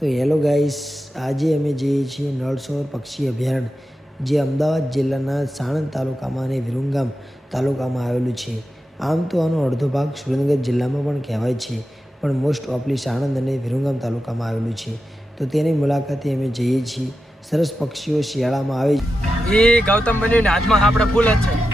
તો hello guys, આજે અમે જઈએ છીએ નળસોર પક્ષી અભયારણ્ય જે અમદાવાદ જિલ્લાના સાણંદ તાલુકામાં અને વિરુંગામ તાલુકામાં આવેલું છે. આમ તો આનો અડધો ભાગ સુરેન્દ્રનગર જિલ્લામાં પણ કહેવાય છે, પણ મોસ્ટ ઓફલી સાણંદ અને વિરુંગામ તાલુકામાં આવેલું છે. તો તેની મુલાકાતે અમે જઈએ છીએ. સરસ પક્ષીઓ શિયાળામાં આવે એ ગૌતમ બન્યું હાથમાં આપણે ફૂલ જ છે.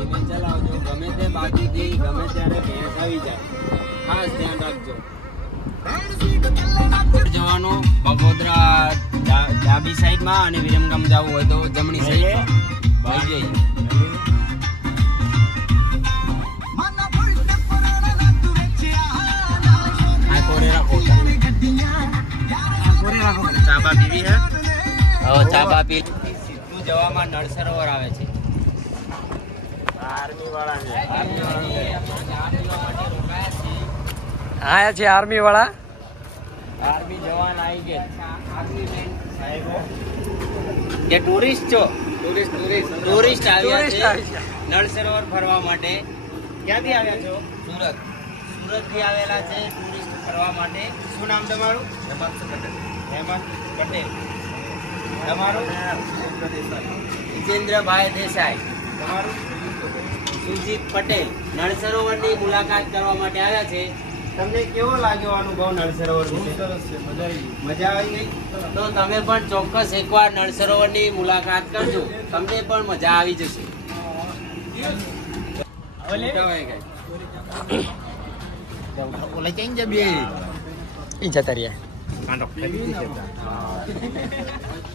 ધીમે ચલાવજો. ગમે તે બાજુથી ગમે ત્યારે ભેંસ આવી જાય. ખાસ ધ્યાન રાખજો. જવાનું બગોદરા ડાબી સાઈડમાં અને વિરમગામ જવું હોય તો જમણી સાઈડ ભાઈ જઈએ. આ કોરે રાખો ચા બા પીવી હે? ચાબા પી સીધું જવામાં નળ સરોવર આવે છે. આયા છે આર્મી વાળા આર્મી જવાન આવી ગયા. આર્મી કે ટુરિસ્ટ છો? Tourist tourist. ટુરિસ્ટ આવ્યા છે નળ સરોવર ફરવા માટે. ક્યાંથી આવ્યા છો? સુરત. સુરતથી આવેલા છે ટુરિસ્ટ ફરવા માટે. શું નામ તમારું? હેમંત પટેલ. હેમંત પટેલ. તમારું? વિજેન્દ્રભાઈ દેસાઈ. તમારું? સુજીત પટેલ નળ સરોવરની મુલાકાત કરવા માટે આવ્યા છે. તમને કેવો લાગ્યો અનુભવ નળ સરોવર મજા આવી ગઈ. તો તમે પણ ચોક્કસ એકવાર નળ સરોવરની મુલાકાત કરજો. તમને પણ મજા આવી જશે. ઓલે એ જતા રહ્યા?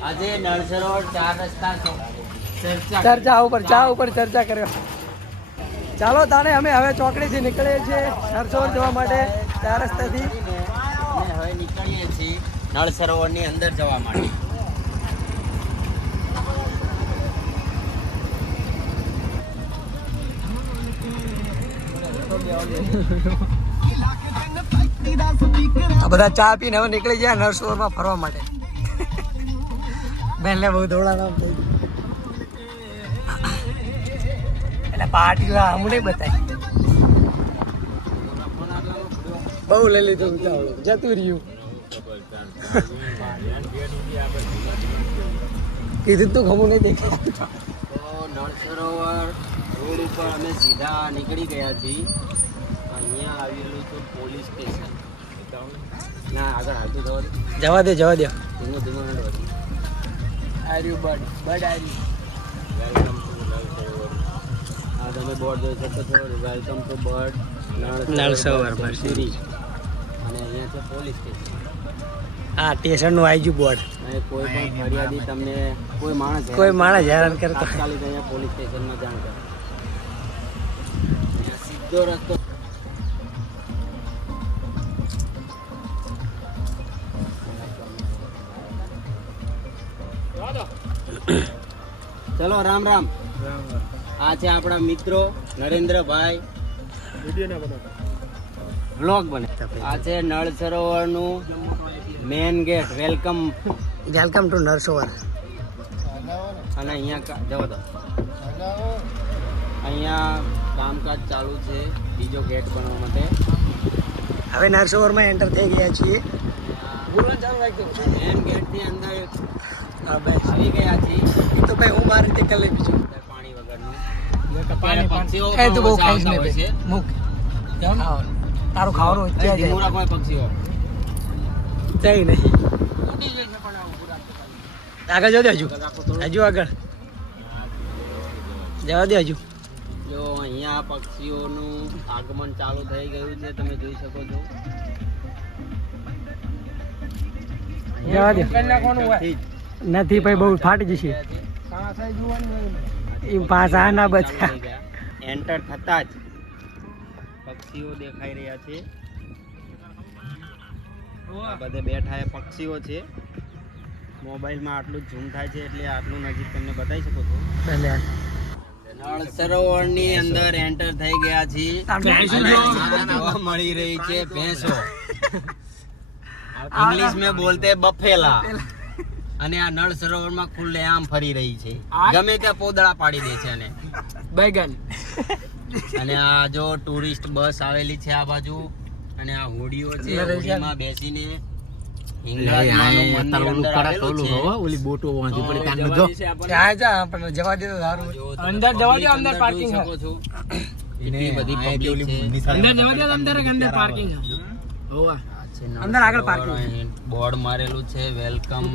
આજે નળ સરોવર ચાર રસ્તા ચર્ચા ચર્ચા ઉપર ચા ઉપર ચર્ચા કર્યો. ચાલો તાને અમે હવે ચોકડીથી નીકળીએ છીએ નરસોર જવા માટે ચાર રસ્તાથી હવે નીકળીએ છીએ નળ સરોવરની અંદર જવા માટે. આ બધા ચા પીને હવે નીકળી જાય નરસોરમાં ફરવા માટે. બેનને બહુ દોડાના પાર્ટી હમણાં બતાવી બહુ લઈ લીધું ઉતાવળું. જતું રહ્યું. કીધું તું ખબર નહીં દેખાય તો નળ સરોવર રોડ ઉપર અમે સીધા નીકળી ગયા છીએ. અહીંયા આવેલું તો પોલીસ સ્ટેશન. ના આગળ હાલતું જવા દે. જવા દે જવા દે. ધીમો ધીમો. આર્યું બડ બડ આર્યું વેલકમ ટુ નળ સરોવર આ તમે બોર્ડ જોઈ શકો છો. વેલકમ ટુ બર્ડ નળ સવાર પર. સિરી અને અહીંયા છે પોલીસ સ્ટેશન આ સ્ટેશનનું આવી ગયું બોર્ડ અને કોઈ પણ ફરિયાદી તમને કોઈ માણસ કોઈ માણસ હેરાન કરતો. તાત્કાલિક અહીંયા પોલીસ સ્ટેશનમાં જાણ કરે. સીધો રસ્તો. ચલો રામ રામ. આ છે આપણા મિત્રો નરેન્દ્રભાઈ. બ્લોગ બને. આ છે નળ સરોવરનું main gate welcome welcome to Nalsarovar અને અહીંયા જવા દો અહીંયા કામકાજ ચાલુ છે બીજો ગેટ બનવા માટે. હવે નરસોવરમાં એન્ટર થઈ ગયા છીએ. મેન ગેટની અંદર આવી ગયા છીએ. તો ભાઈ હું મારી રીતે કરી લઈ વગરનું અત્યારે પક્ષીઓ એ તું બહુ પણ ખાઈશ ને છે. ભાઈ. મૂક. ખાવાનું. તારું ખાવાનું ધીમું જાય. રાખો એ પક્ષીઓ. જઈ નહીં. ઉડી જાય છે પણ આવું આગળ જવા દે હજુ. હજુ આગળ. જવા દે હજુ. જો અહીંયા પક્ષીઓનું આગમન ચાલુ થઈ ગયું છે તમે જોઈ શકો છો. જવા દે. નથી ભાઈ બહુ ફાટી જશે. એ પાછા ના બચા એન્ટર થતા જ પક્ષીઓ દેખાઈ રહ્યા છે. બધે બેઠા એ પક્ષીઓ છે. મોબાઈલમાં આટલું ઝૂમ થાય છે એટલે આટલું નજીક તમને બતાવી શકો છો. નળ સરોવર સરોવરની અંદર એન્ટર થઈ ગયા છીએ. જોવા મળી રહી છે ભેંસો. ઇંગ્લિશ મેં બોલતે બફેલા. અને આ નળ સરોવરમાં ખુલ્લે આમ ફરી રહી છે. ગમે ત્યાં પોદળા પાડી દે છે અને બેગન. અને આ જો ટુરિસ્ટ બસ આવેલી છે આ બાજુ. અને આ હોડીઓ છે હોડીમાં બેસીને અંદર પાર્કિંગ બોર્ડ મારેલું છે વેલકમ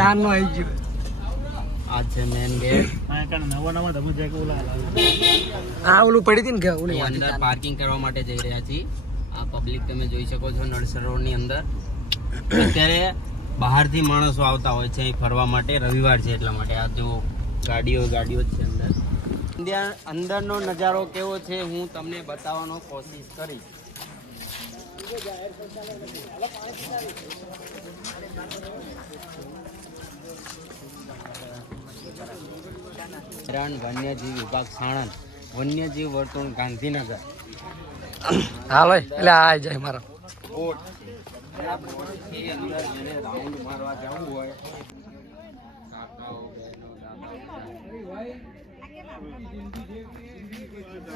ચાર. નો આવી ગયો. આ છે મેન ગેટ હા ઓલું પડી હતી ને કે ઓલી અંદર પાર્કિંગ કરવા માટે જઈ રહ્યા છીએ. આ પબ્લિક તમે જોઈ શકો છો નળસર રોડની અંદર. અત્યારે બહારથી માણસો આવતા હોય છે અહીં ફરવા માટે. રવિવાર છે એટલા માટે. આ જો ગાડીઓ ગાડીઓ જ છે અંદર. અંદર અંદરનો નજારો કેવો છે હું તમને બતાવવાનો કોશિશ કરીશ. રણ વન્યજીવ વિભાગ સાણંદ, વન્યજીવ વર્તુળ ગાંધીનગર. હાલો, એટલે આ જાય મારો. રાઉન્ડ મારવા જવું હોય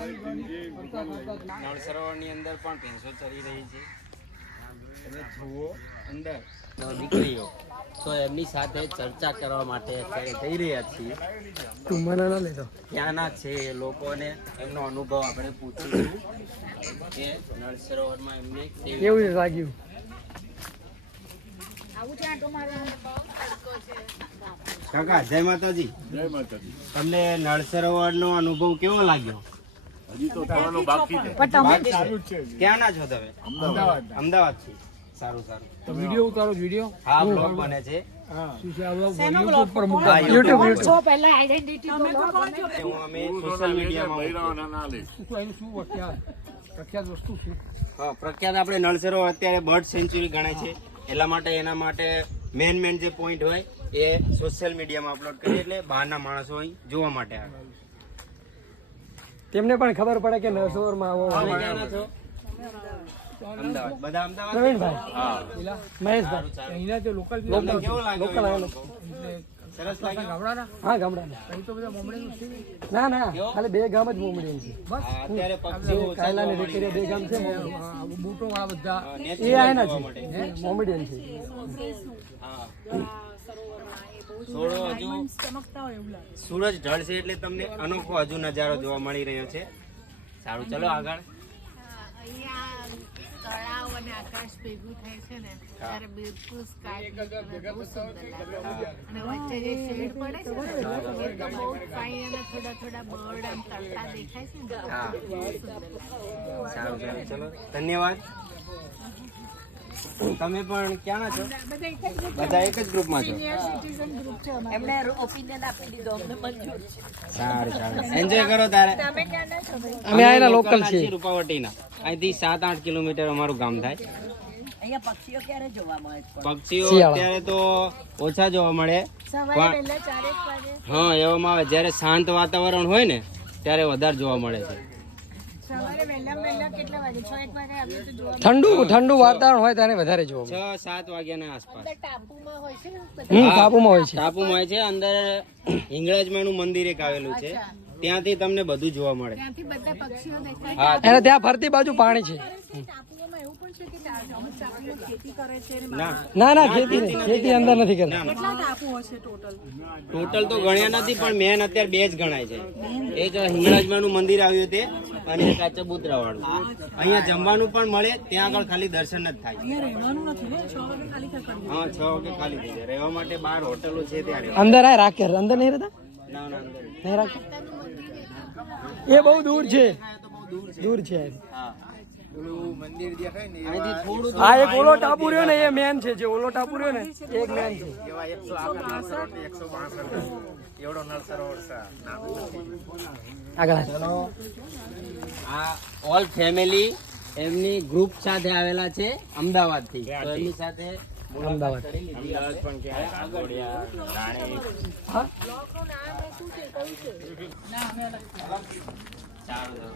નળ સરોવરની અંદર પણ ભેંસો ચરી રહી છે. તમે જુઓ અંદર. તો દીકરીઓ તો એમની સાથે ચર્ચા કરવા માટે અત્યારે જઈ રહ્યા છીએ. તું મને ના લેતો ત્યાંના છે એ લોકોને એમનો અનુભવ આપણે પૂછીશું કે નળ સરોવરમાં એમને કેવું લાગ્યું? કાકા જય માતાજી. તમને નળ સરોવરનો અનુભવ કેવો લાગ્યો? ક્યાંના છો તમે? અમદાવાદ. થી. સારું સારું. વીડિયો ઉતારો વીડિયો? હા બ્લોગ બને છે. ક્યાં ના છો તમે અમદાવાદ અમદાવાદ યુટ્યુબ સારું સારું તો લો ઉતારો હું હા બ્લોગ બને છે પ્રખ્યાત? પ્રખ્યાત વસ્તુ શું? હા પ્રખ્યાત આપણે નળસેરો અત્યારે બર્ડ સેન્ચુરી ગણાય છે. એટલા માટે એના માટે મેન મેન જે પોઈન્ટ હોય એ સોશિયલ મીડિયામાં અપલોડ કરીએ એટલે બહારના માણસો અહીં જોવા માટે આવે. તેમને પણ ખબર પડે કે નરસોવરમાં આવો તમે ક્યાંના છો. અમદાવાદ. બધા અમદાવાદ પ્રવીણભાઈ. હા. મહેશભાઈ. સારું સારું. લોકલ તમને કેવો લાગ્યો? લોકલ એનો આવેલો અનુભવ? સરસ લાગ્યો હા ના. ના ખાલી બે ગામ જ મોમડી છે. હા, અત્યારે કાયલા ને બે ગામ છે એ આયના છે. મોમેડિયન છે. હા. થોડો હજુ સૂરજ ઢળશે એટલે તમને અનોખો હજુ નજારો જોવા મળી રહ્યો છે. સારું ચલો આગળ. તળાવ અને આકાશ ભેગું થાય છે ને ત્યારે બિલકુલ સ્કાય બહુ સુંદર લાગે. અને વચ્ચે જે શેડ પડે છે ને એ તો બહુ ફાઇન અને થોડા થોડા બર્ડ આમ તરતા દેખાય છે ને હા. બહુ સુંદર લાગે. સારું સારું ચલો. ધન્યવાદ. તમે પણ ક્યાંના છો? બધા એક જ ગ્રુપમાં છો. એમને ઓપિનિયન આપી દીધો અમને મંજૂર છે. સારું સારું. એન્જોય કરો તારે. તમે ક્યાંના છો અમે આયના લોકલ છીએ. રૂપાવટીના. અહીંથી સાત આઠ કિલોમીટર અમારું ગામ થાય. અહીંયા પક્ષીઓ ક્યારે જોવા મળે? પક્ષીઓ અત્યારે તો ઓછા જોવા મળે. હા એવામાં આવે. જ્યારે શાંત વાતાવરણ હોય ને ત્યારે વધારે જોવા મળે છે. ઠંડુ ઠંડુ વાતાવરણ હોય ત્યારે વધારે જોવો છ સાત વાગ્યાના આસપાસ. ટાપુમાં હોય છે ટાપુમાં હોય છે. ટાપુમાં હોય છે અંદર હિંગળાજમાનું મંદિર એક આવેલું છે. ત્યાંથી તમને બધું જોવા મળે. ત્યાંથી બધા પક્ષીઓ દેખાય. હા અને ત્યાં ફરતી બાજુ પાણી છે. ના ના. ના ખેતી ખેતી અંદર નથી કરતા. ટોટલ? ટોટલ તો ગણ્યા નથી પણ મેન અત્યારે બે જ ગણાય છે. એક હિંગળાજમાનું મંદિર આવ્યું તે અને એક આ ચબૂતરા વાળું અહીંયા જમવાનું પણ મળે ત્યાં આગળ ખાલી દર્શન જ થાય. હા છ વાગે ખાલી થઈ જાય. રહેવા માટે બાર હોટલો છે ત્યાં અંદર આ રાખે અંદર નહીં રહેતા? ના ના અંદર. નહીં રાખે એ બહુ દૂર છે. દૂર છે. હા. અહીંથી એક ઓલો ટાપુ રહ્યો ને એ મેન છે જે ઓલો ટાપુ રહ્યો ને એક મેન છે. આગળ. આ ઓલ ફેમિલી એમની ગ્રુપ સાથે આવેલા છે અમદાવાદથી તો એમની સાથે અમદાવાદ. અમદાવાદ પણ ક્યાં? રાણી.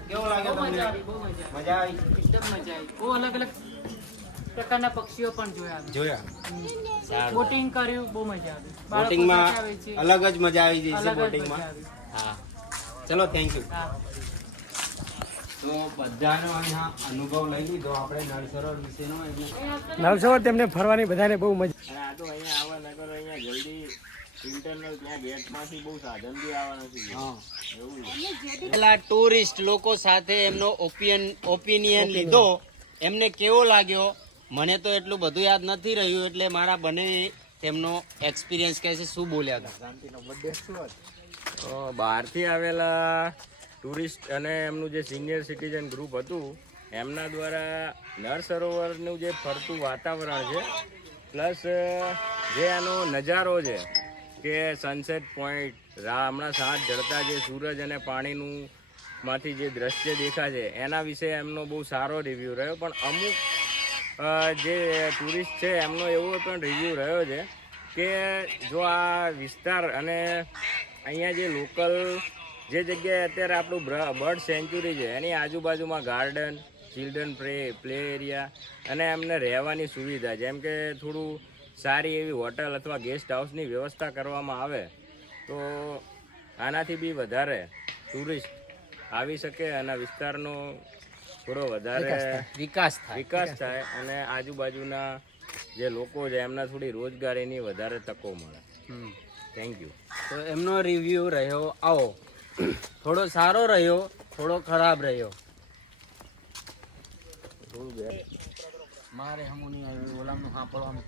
કેવો લાગ્યો તમને? મજા આવી એકદમ મજા આવી. બહુ અલગ અલગ પ્રકારના પક્ષીઓ પણ જોયા જોયા? બોટિંગ કર્યું બહુ મજા આવી. બાળકો બોટિંગમાં છે. અલગ જ મજા આવી જશે અલગ બોટિંગમાં? હા. ચલો થેન્ક યુ તો બધાનો અહીંયા અનુભવ લઈ લીધો. આપણે નળ સરોવર વિશેનો એટલે નવસોર તેમને ફરવાની બધાને બહુ મજા આ તો અહીંયા આવા નગર અહીંયા જલ્દી ઇન્ટરનલ ત્યાં ગેટમાંથી બહુ સાધન બી આવવા છે. પેલા ટુરિસ્ટ લોકો સાથે એમનો ઓપિયન ઓપિનિયન લીધો. એમને કેવો લાગ્યો? મને તો એટલું બધું યાદ નથી રહ્યું એટલે મારા બંને તેમનો એક્સપિરિયન્સ કહે છે શું બોલ્યા હતા? તો બહારથી આવેલા ટુરિસ્ટ અને એમનું જે સિનિયર સિટીઝન ગ્રુપ હતું એમના દ્વારા નર સરોવરનું જે ફરતું વાતાવરણ છે પ્લસ જે આનો નજારો છે કે સનસેટ પોઈન્ટ હમણાં સાત જડતા જે સૂરજ અને પાણીનું માંથી જે દ્રશ્ય દેખાય છે, એના વિશે એમનો બહુ સારો રિવ્યૂ રહ્યો. પણ અમુક જે ટુરિસ્ટ છે, એમનો એવો પણ રિવ્યૂ રહ્યો છે કે જો આ વિસ્તાર અને અહીંયા જે લોકલ જે જગ્યાએ અત્યારે આપણું બર્ડ સેન્ચુરી છે, એની આજુબાજુમાં garden children play play area અને એમને રહેવાની સુવિધા, જેમ કે થોડું સારી એવી હોટલ અથવા ગેસ્ટ હાઉસની વ્યવસ્થા કરવામાં આવે તો આનાથી બી વધારે ટુરિસ્ટ આવી શકે અને વિસ્તારનો થોડો વધારે વિકાસ થાય. વિકાસ થાય. અને આજુબાજુના જે લોકો છે એમને થોડી રોજગારીની વધારે તકો મળે. થેન્ક યુ તો એમનો રિવ્યુ રહ્યો. આવો. થોડો સારો રહ્યો થોડો ખરાબ રહ્યો. મારે હમુની આવ્યું ઓલામનું સાંભળવાનું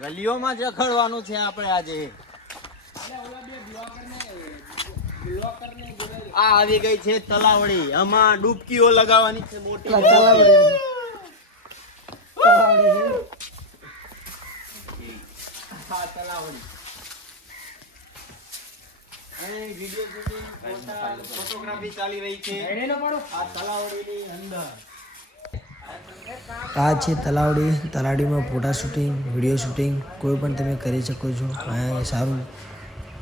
ગલીઓમાં જ રખડવાનું છે આપણે આજે. આ આવી ગઈ છે તલાવડી. આમાં ડૂબકીઓ લગાવવાની છે મોટી. તલાવડી. ફોટોગ્રાફી ચાલી રહી છે. આ તલાવડીની અંદર. આ છે તલાવડી. તલાવડીમાં ફોટા શૂટિંગ વીડિયો શૂટિંગ. કોઈ પણ તમે કરી શકો છો. અહીંયા સારું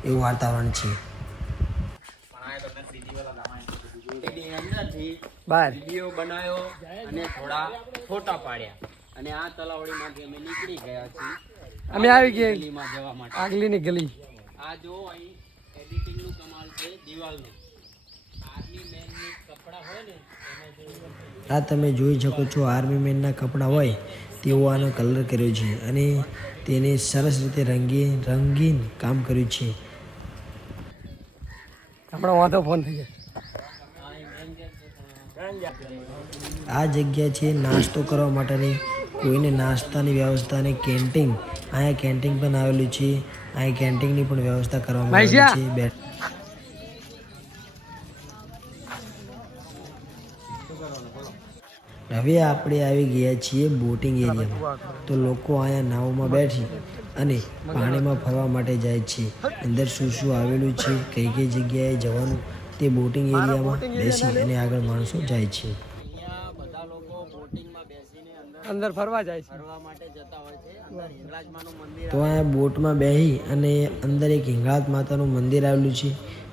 એવું વાતાવરણ છે. બાર. વીડિયો બનાવ્યો અને થોડા ફોટા પાડ્યા. અને આ તલાવડીમાંથી અમે નીકળી ગયા છીએ. અમે આવી ગયા. ગલીમાં જવા માટે. આગલીની ગલી આ જો અહીં એડિટિંગનું કમાલ છે દિવાલનું. આર્મી મેનની કપડા હોય ને એના જેવું આ તમે જોઈ શકો છો આર્મી મેનના કપડાં હોય તેવો આનો કલર કર્યો છે અને તેને સરસ રીતે રંગીન રંગીન કામ કર્યું છે. આપણો વાંધો ફોન થઈ જાય. આ જગ્યા છે નાસ્તો કરવા માટેની. કોઈને નાસ્તાની વ્યવસ્થા અને કેન્ટીન અહીંયા કેન્ટીન પણ આવેલું છે. અહીંયા કેન્ટીનની પણ વ્યવસ્થા કરવામાં આવેલી છે. બેઠ હવે આપણે આવી ગયા છીએ બોટિંગ એરિયામાં તો લોકો અહીંયા નાવમાં બેઠી અને પાણીમાં ફરવા માટે જાય છે. અંદર શું શું આવેલું છે કઈ કઈ જગ્યાએ જવાનું તે બોટિંગ એરિયામાં બેસી અને આગળ માણસો જાય છે. અહીંયા બધા લોકો બોટિંગમાં બેસીને અંદર ફરવા જાય છે. ફરવા માટે જતા હોય છે. અંદર હિંગળાજમાનું મંદિર તો અહીંયા બોટમાં બેસી અને અંદર એક હિંગળાજ માતાનું મંદિર આવેલું છે.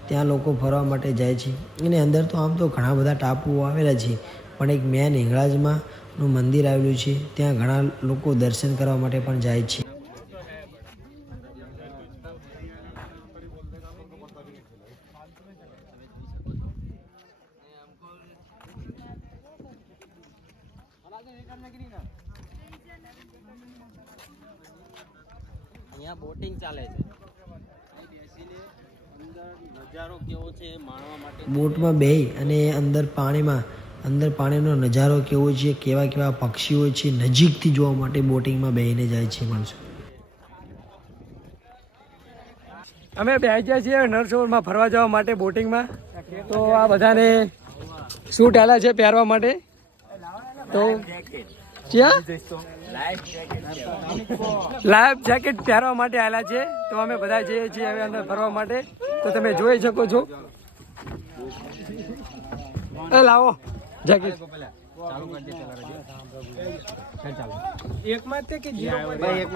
ત્યાં લોકો ફરવા માટે જાય છે. અને અંદર તો આમ તો ઘણા બધા ટાપુઓ આવેલા છે. પણ એક મેન હિંગળાજમાંનું મંદિર આવેલું છે. ત્યાં ઘણા લોકો દર્શન કરવા માટે પણ જાય છે. અહીંયા બોટિંગ ચાલે છે. બોટમાં બે અને અંદર પાણીમાં અંદર પાણીનો નજારો કેવો છે, કેવા કેવા પક્ષીઓ છે, નજીકથી જોવા માટે બોટિંગમાં બેસીને જાય છે માણસો. અમે બેસી ગયા છીએ નરસરોવરમાં ફરવા જવા માટે બોટિંગમાં. તો આ બધાને શૂટ આલા છે પહેરવા માટે? તો લાઈફ જેકેટ પહેરવા માટે આવેલા છે. તો અમે બધા જઈએ છીએ હવે અંદર ફરવા માટે. તો તમે જોઈ શકો છો. લાવો. જેકેટ ભાઈ.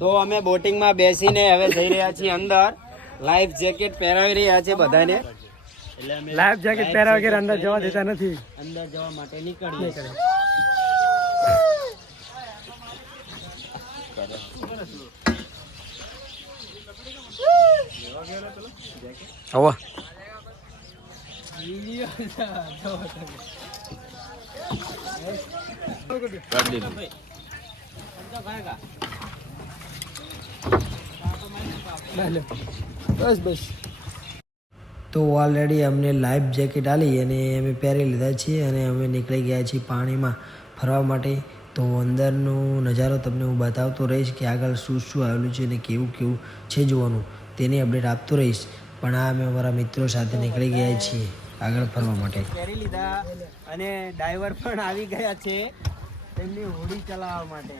તો અમે બોટિંગમાં બેસીને હવે જઈ રહ્યા છીએ અંદર. લાઈફ જેકેટ પહેરાવી રહ્યા છે બધાને. લાઈફ જેકેટ પહેરાવ વગર અંદર જવા દેતા નથી? અંદર જવા માટે નીકળીએ હવે બસ બસ તો ઓલરેડી અમને લાઈફ જેકેટ આલી અને અમે પહેરી લીધા છીએ અને અમે નીકળી ગયા છીએ પાણીમાં ફરવા માટે. તો અંદરનો નજારો તમને હું બતાવતો રહીશ કે આગળ શું શું આવેલું છે અને કેવું કેવું છે જોવાનું. તેની અપડેટ આપતો રહીશ. પણ આ અમે અમારા મિત્રો સાથે નીકળી ગયા છીએ. આગળ ફરવા માટે. કેરી લીધા અને ડ્રાઈવર પણ આવી ગયા છે તેમની હોડી ચલાવવા માટે.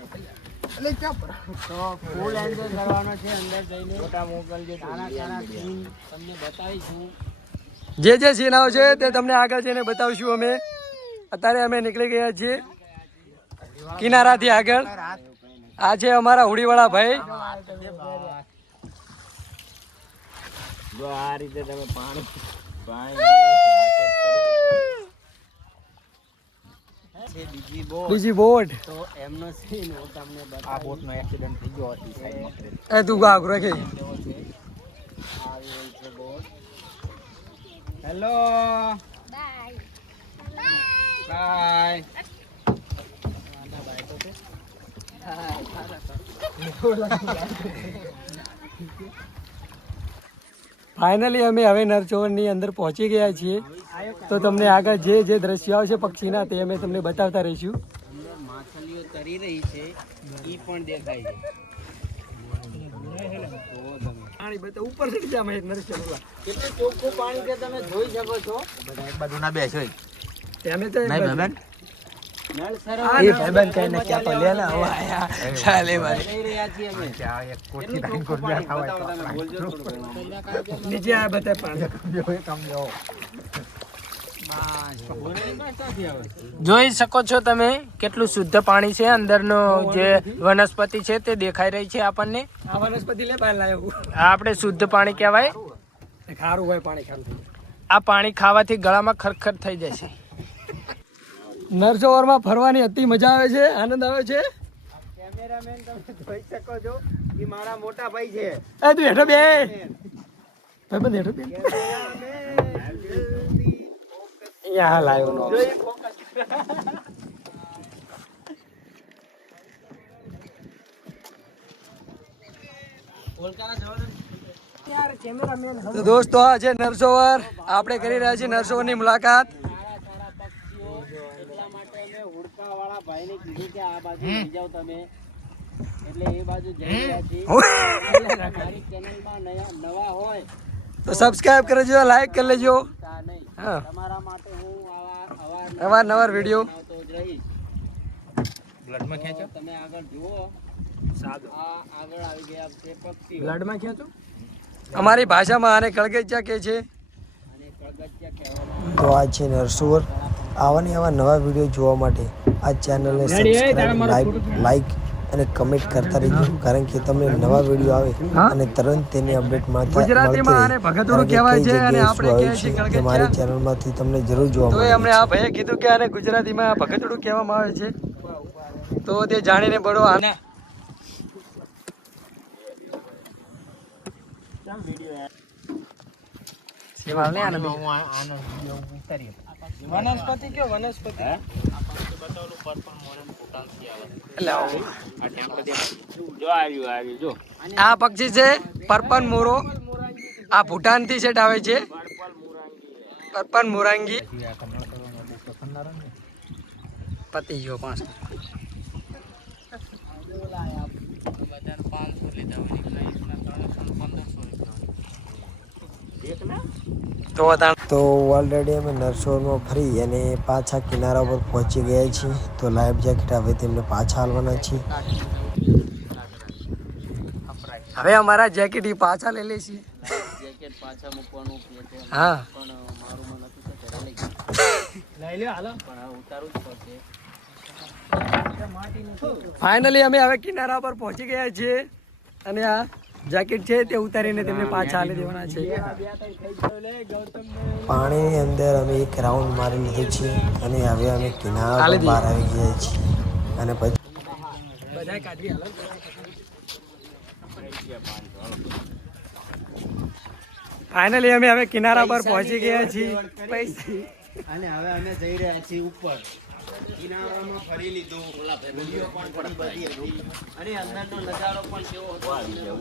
તો ફૂલ એન્જોય કરવાનો છે અંદર જઈને. મોટા મોકલજો નાના નાના સીન તમને બતાવીશું. જે જે સીન આવશે તે તમને આગળ જઈને બતાવશું અમે. અત્યારે અમે નીકળી ગયા છીએ કિનારાથી આગળ. આ છે અમારા હોડીવાળા ભાઈ. જો આ રીતે તમે પાણી બીજી બોટ. તો એમનો સીન હું તમને આ બોટનો એક્સિડન્ટ થઈ ગયો હતી સાઈડમાં એ તું ગાગ રાખે. આવી છે બોટ હેલો બાય ફાઇનલી અમે હવે નરચોવનની અંદર પહોંચી ગયા છીએ. તો તમને આગળ જે જે દ્રશ્યો આવશે પક્ષીના તે અમે તમને બતાવતા રહીશું. માછલીઓ તરી રહી છે એ પણ દેખાય છે. ઉપર ચડી જાય કેટલું ચોખ્ખું પાણી કે તમે જોઈ શકો છો? તે અમે તો નળ સરોવર આ ભાઈબંધ કહીને ક્યાં તો લે ના હવે આયા ચાલે ઘણું. નીચે આ બધા પાણી જોઈ શકો છો તમે કેટલું શુદ્ધ પાણી છે અંદરનો જે વનસ્પતિ છે તે દેખાઈ રહી છે આપણને. આ વનસ્પતિ લે બહાર લાવ્યો આપણે શુદ્ધ પાણી કહેવાય. ખારું હોય પાણી ખારું આ પાણી ખાવાથી ગળામાં ખરખર થઈ જશે નરસોવરમાં ફરવાની અતિ મજા આવે છે આનંદ આવે છે? કેમેરામેન તમે જોઈ શકો છો એ મારા મોટા ભાઈ છે. એ તું હેઠો બે હેઠો બે નો. તો દોસ્તો આ છે નરસોવર. આપણે કરી રહ્યા છીએ નરસોવરની મુલાકાત એટલા માટે અમે હુડકાવાળા ભાઈને કીધું કે આ બાજુ લઈ જાઓ તમે. એટલે એ બાજુ જઈ રહ્યા છીએ. મારી ચેનલમાં નવા હોય તો સબસ્ક્રાઇબ કરજો લાઈક કરી લેજો. હા. તમારા માટે હું આવા અવારનવાર વીડિયો બ્લડમાં ખેંચો તમે આગળ જુઓ. આ આગળ આવી ગયા છે પક્ષી બ્લડમાં ખેંચો અમારી ભાષામાં આને કળગેચા કે છે. તો આ છે નરસુવર. આવા ને આવા નવા વીડિયો જોવા માટે. આ ચેનલને સબસ્ક્રાઇબ લાઈક લાઈક અને કમેન્ટ કરતા રહેજો કારણ કે તમને નવા વીડિયો આવે અને તરત તેની અપડેટ મળતા આને રહે. કે મારી ચેનલમાંથી તમને જરૂર જોવા તો મળે એમણે આ ભાઈએ કીધું કે આને ગુજરાતીમાં ભગતડું કહેવામાં આવે છે. તો તે જાણીને બડો આનંદ વનસ્પતિ કયો? વનસ્પતિ. એટલે આવો. જો આવ્યું આવ્યું જો. આ પક્ષી છે પરપન મોરો. આ ભૂટાનથી સેટ આવે છે. પરપન મોરાંગી. પતી ગયો પાંચ પાંચસો તાણ તો ઓલરેડી અમે નરસોરમાં ફરી અને પાછા કિનારા પર પહોંચી ગયા છીએ. તો લાઈફ જેકેટ હવે તેમને પાછા હાલવાના છીએ. હવે અમારા જેકેટ એ પાછા લઈ લે છીએ હા. ફાઇનલી અમે હવે કિનારા પર પહોંચી ગયા છીએ. અને આ જેકેટ છે તે ઉતારીને તેમને પાછા આલી દેવાના છે. પાણીની અંદર અમે એક રાઉન્ડ મારી લીધો છે અને હવે અમે કિનારા પર બહાર આવી ગયા છીએ. અને પછી બધા કાઢી હાલો ફાઇનલી અમે હવે કિનારા પર પહોંચી ગયા છીએ. અને હવે અમે જઈ રહ્યા છીએ ઉપર. કિનારામાં ફરી લીધું. નદીઓ પણ ઘણી બધી અને અંદરનો નજારો પણ કેવો હતો.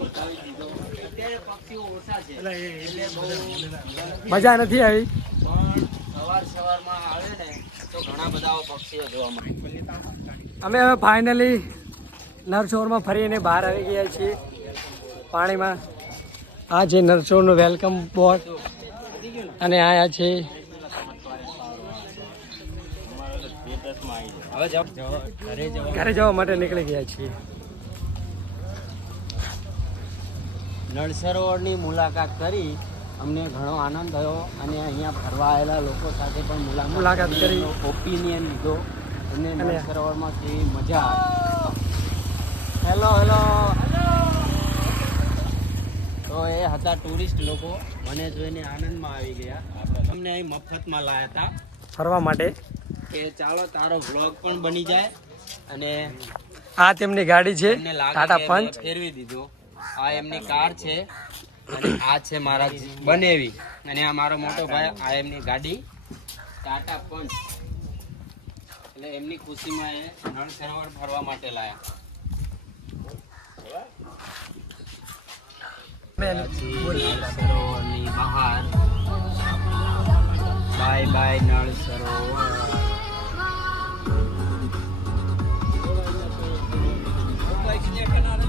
બતાવી દીધો. અત્યારે પક્ષીઓ ઓછા છે. એટલે બહુ મજા નથી આવી? પણ સવાર સવારમાં આવે ને તો ઘણા બધા પક્ષીઓ જોવા મળે. અમે હવે ફાઇનલી નરસોરમાં ફરીને બહાર આવી ગયા છીએ. પાણીમાં. આ છે નરસોરનું વેલકમ બોટ અને આયા છે હવે જાઓ ઘરે જવા. ઘરે જવા માટે નીકળી ગયા છીએ. નળ સરોવરની મુલાકાત કરી અમને ઘણો આનંદ થયો અને અહીંયા ફરવા આવેલા લોકો સાથે પણ મુલાકાત કરી. ઓપિનિયન લીધો. અને નળ સરોવરમાં કેવી મજા આવી. હેલો હેલો તો એ હતા ટુરિસ્ટ લોકો. મને જોઈને આનંદમાં આવી ગયા. અમને અહીં મફતમાં લાયા હતા. ફરવા માટે. કે ચાલો તારો વ્લોગ પણ બની જાય અને આ તેમની ગાડી છે ટાટા પંચ. ફેરવી દીધો. આ એમની કાર છે અને આ છે મારા બનેવી. અને આ મારો મોટો ભાઈ આ એમની ગાડી ટાટા પંચ. એટલે એમની ખુશીમાં એ નળ સરોવર ફરવા માટે લાયા. સરોવરની બહાર. Bye bye Nal Sarovar minha canada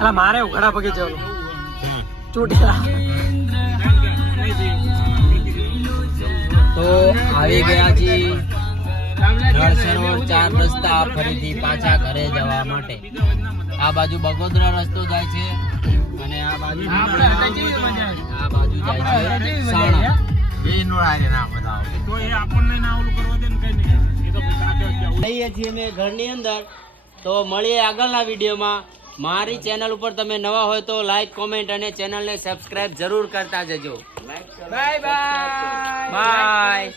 અલા મારે ઉઘડા પગે જવાનું. ચોટીલા. તો આવી ગયા છીએ નળ સરોવર ચાર રસ્તા ફરીથી પાછા ઘરે જવા માટે. આ બાજુ બગોદરા રસ્તો જાય છે અને આ બાજુ આ બાજુ જાય છે સાણા. આવી તો એ આપણને ના ઓલું કરવા દે ને કઈ નહીં. એ તો પછી આગળ જવું જઈએ છીએ અમે ઘરની અંદર. તો મળીએ આગળના વિડીયોમાં. મારી ચેનલ ઉપર તમે નવા હોય તો લાઈક કોમેન્ટ અને ચેનલને સબસ્ક્રાઇબ જરૂર કરતા જજો. By bye by